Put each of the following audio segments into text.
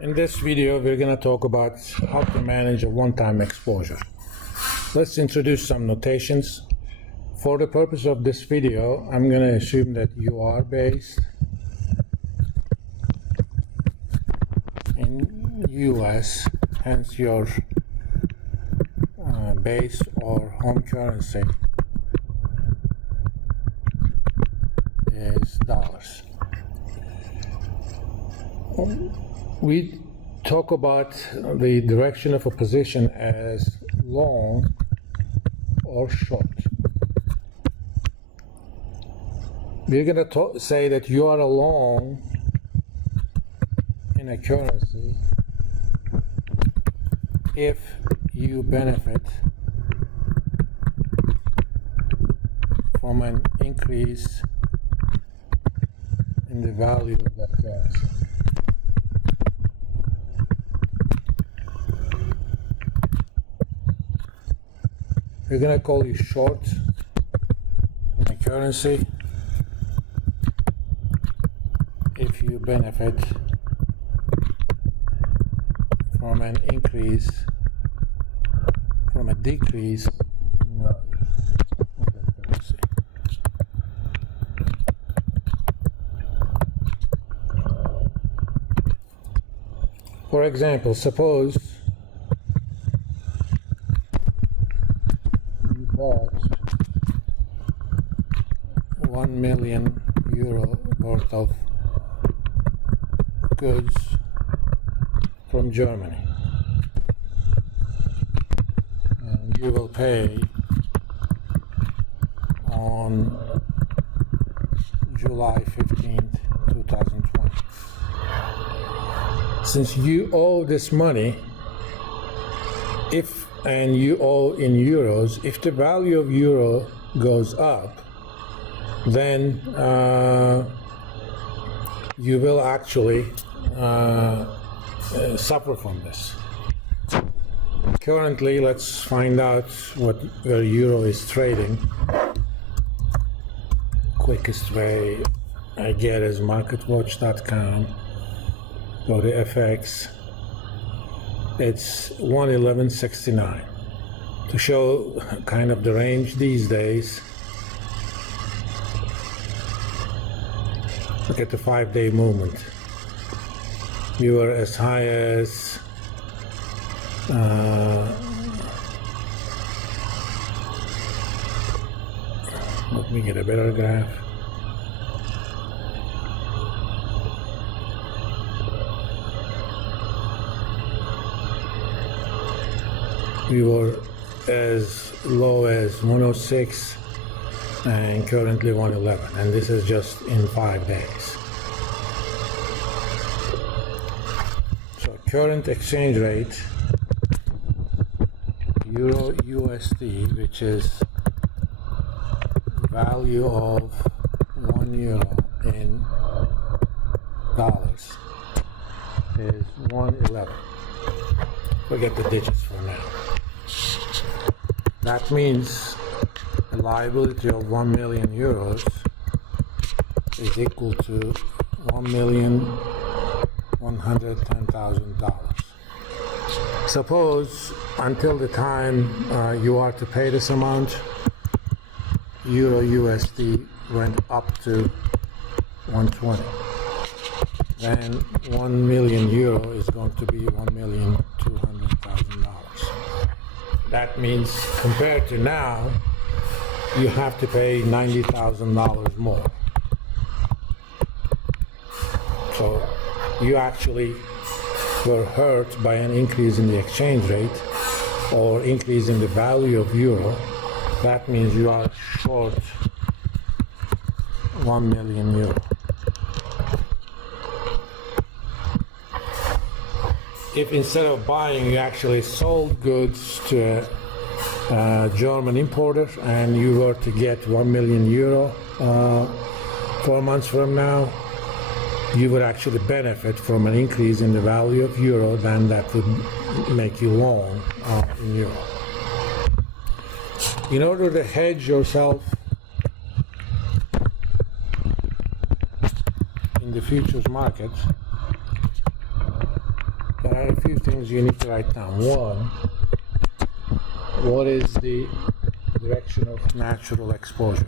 In this video, we're going to talk about how to manage a one-time exposure. Let's introduce some notations. For the purpose of this video, I'm going to assume that you are based in US, hence your base or home currency is dollars. We talk about the direction of a position as long or short. We're going to say that you are long in a currency if you benefit from an increase in the value of that currency. We're going to call you short in a currency if you benefit from an increase, from a decrease in value of that currency. For example, suppose bought 1 million euro worth of goods from Germany, and you will pay on July 15th, 2020. Since you owe this money, and you owe in euros, if the value of euro goes up, then you will actually suffer from this. Currently, let's find out where euro is trading. Quickest way I get is marketwatch.com. Go to FX. It's 111.69. To show kind of the range these days, look at the 5-day movement. We were as high as let me get a better graph. We were as low as 106 and currently 111, and this is just in 5 days. So current exchange rate, Euro USD, which is value of 1 euro in dollars, is 111. Forget the digits for now. That means a liability of 1 million euros is equal to $1,110,000. Suppose until the time you are to pay this amount, Euro USD went up to 120. Then 1 million euro is going to be $1,200,000. That means compared to now, you have to pay $90,000 more. So you actually were hurt by an increase in the exchange rate or increase in the value of euro. That means you are short 1 million euro. If instead of buying, you actually sold goods to a German importer and you were to get 1 million euro 4 months from now, you would actually benefit from an increase in the value of euro, then that would make you long in euro. In order to hedge yourself in the futures market, there are a few things you need to write down. One, what is the direction of natural exposure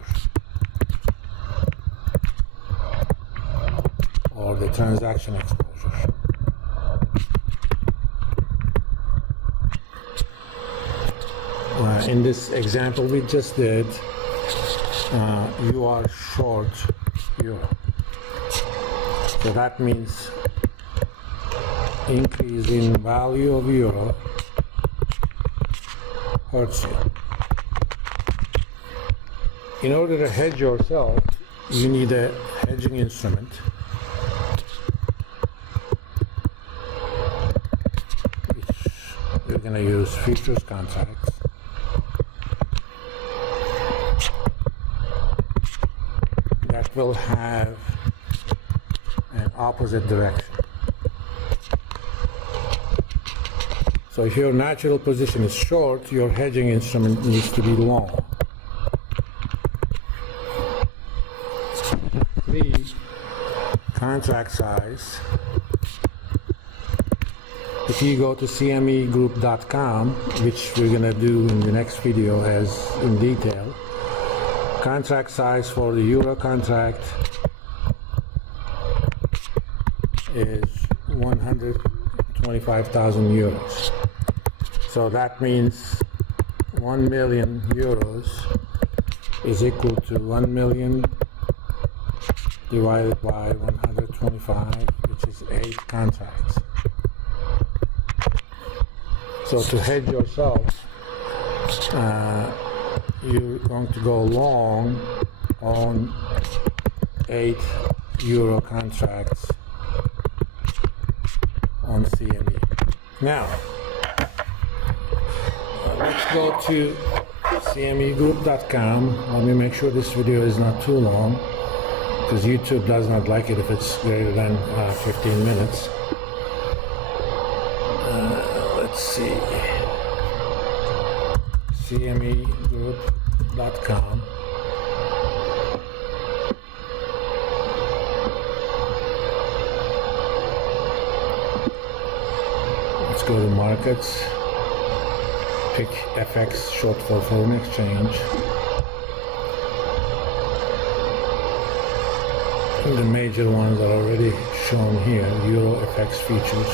or the transaction exposure? In this example we just did, you are short euro. So that means increase in value of euro hurts you. In order to hedge yourself, you need a hedging instrument which you're going to use futures contracts. That will have an opposite direction. So if your natural position is short, your hedging instrument needs to be long. 3, contract size. If you go to cmegroup.com, which we're going to do in the next video as in detail, contract size for the euro contract is 125,000 euros. So that means 1 million euros is equal to 1 million divided by 125, which is 8 contracts. So to hedge yourself, you're going to go long on 8 euro contracts on CME. Now, let's go to cmegroup.com. Let me make sure this video is not too long, because YouTube does not like it if it's greater than 15 minutes. Let's see. cmegroup.com. Let's go to markets, pick FX, short for foreign exchange. And the major ones are already shown here, Euro FX futures.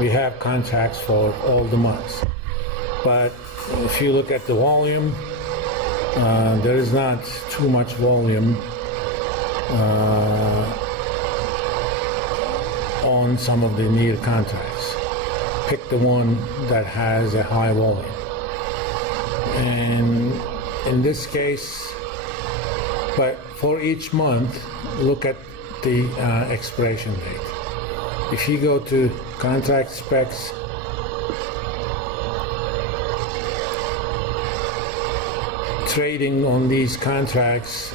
We have contracts for all the months, but if you look at the volume, there is not too much volume on some of the near contracts. Pick the one that has a high volume. And in this case, but for each month, look at the expiration date. If you go to contract specs, trading on these contracts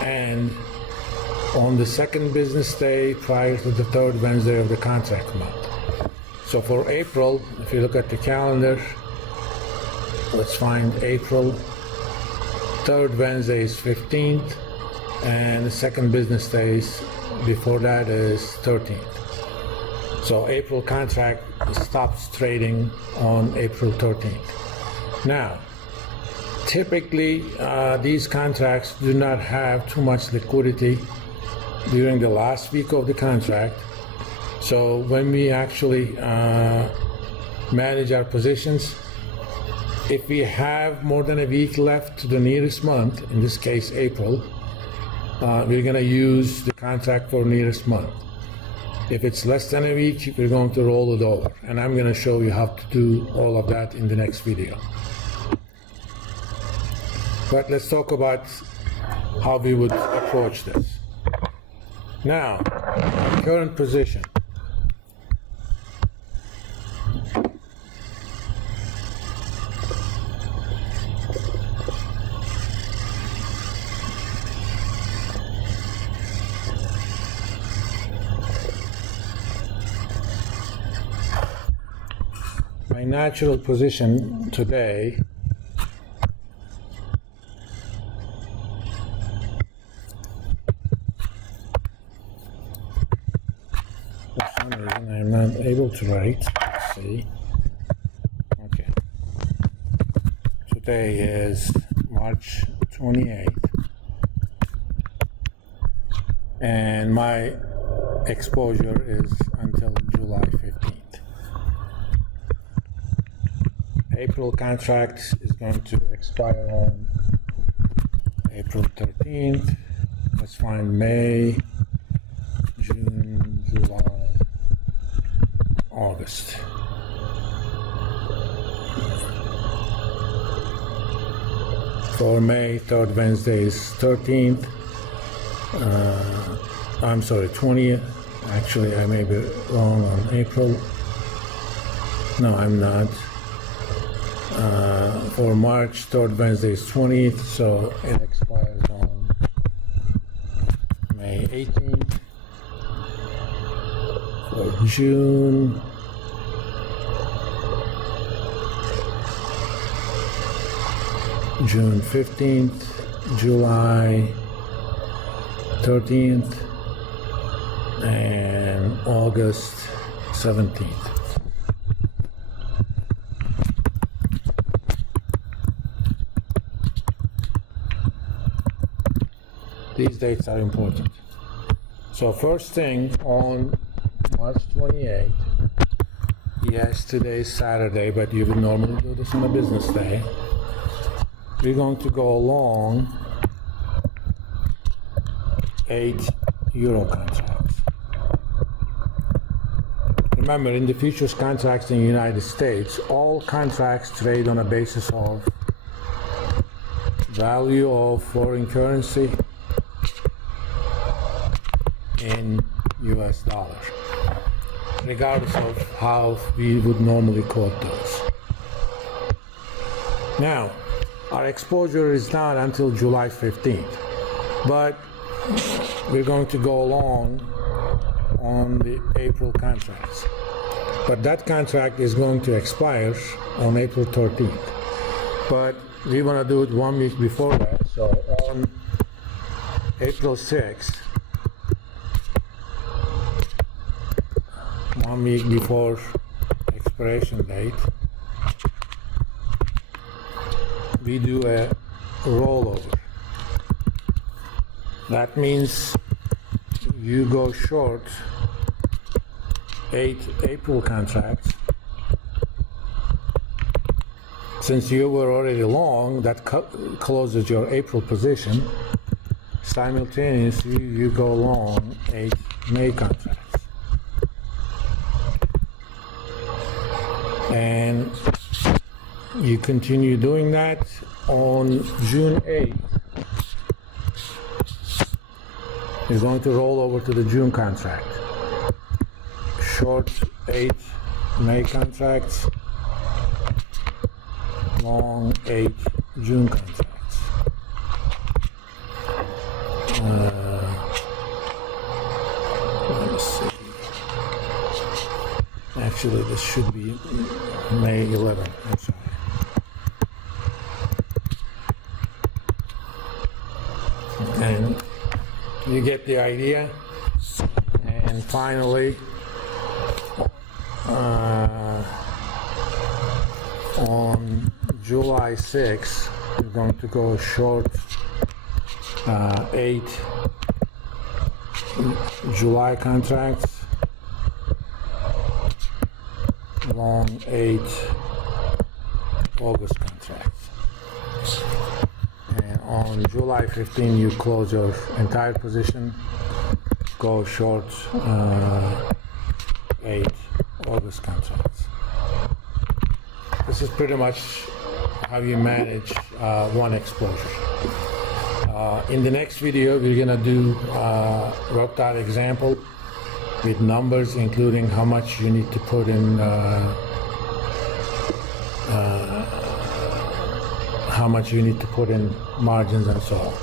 and on the second business day prior to the third Wednesday of the contract month. So for April, if you look at the calendar, let's find April. Third Wednesday is 15th, and the second business days before that is 13th. So April contract stops trading on April 13th. Now, typically these contracts do not have too much liquidity during the last week of the contract. So when we actually manage our positions, if we have more than a week left to the nearest month, in this case April, we're going to use the contract for nearest month. If it's less than a week, we're going to roll it over. And I'm going to show you how to do all of that in the next video. But let's talk about how we would approach this. Now, current position. My natural position today some reason I'm not able to write. Let's see. Okay. Today is March 28th. And my exposure is until July 15th. April contract is going to expire on April 13th. Let's find May, June, July, August. For May, third Wednesday is 13th. I'm sorry, 20th. Actually, I may be wrong on April. No, I'm not. For March, third Wednesday is 20th, so it expires on May 18th. For June, June 15th, July 13th, and August 17th. These dates are important. So first thing on March 28th, yes, today is Saturday, but you would normally do this on a business day. We're going to go along 8 euro contracts. Remember, in the futures contracts in the United States, all contracts trade on a basis of value of foreign currency in US dollars, regardless of how we would normally quote those. Now, our exposure is not until July 15th, but we're going to go along on the April contracts. But that contract is going to expire on April 13th. But we want to do it 1 week before that, so on April 6th, 1 week before expiration date, we do a rollover. That means you go short 8 April contracts. Since you were already long, that closes your April position. Simultaneously, you go long 8 May contracts. And you continue doing that on June 8th. You're going to roll over to the June contract. Short 8 May contracts, long 8 June contracts. Let me see. Actually, this should be May 11th. I'm sorry. And you get the idea. And finally, on July 6th, we're going to go short 8 July contracts, long 8 August contracts. And on July 15, you close your entire position, go short 8 August contracts. This is pretty much how you manage one exposure. In the next video, we're gonna do worked out example with numbers, including how much you need to put in, margins and so on.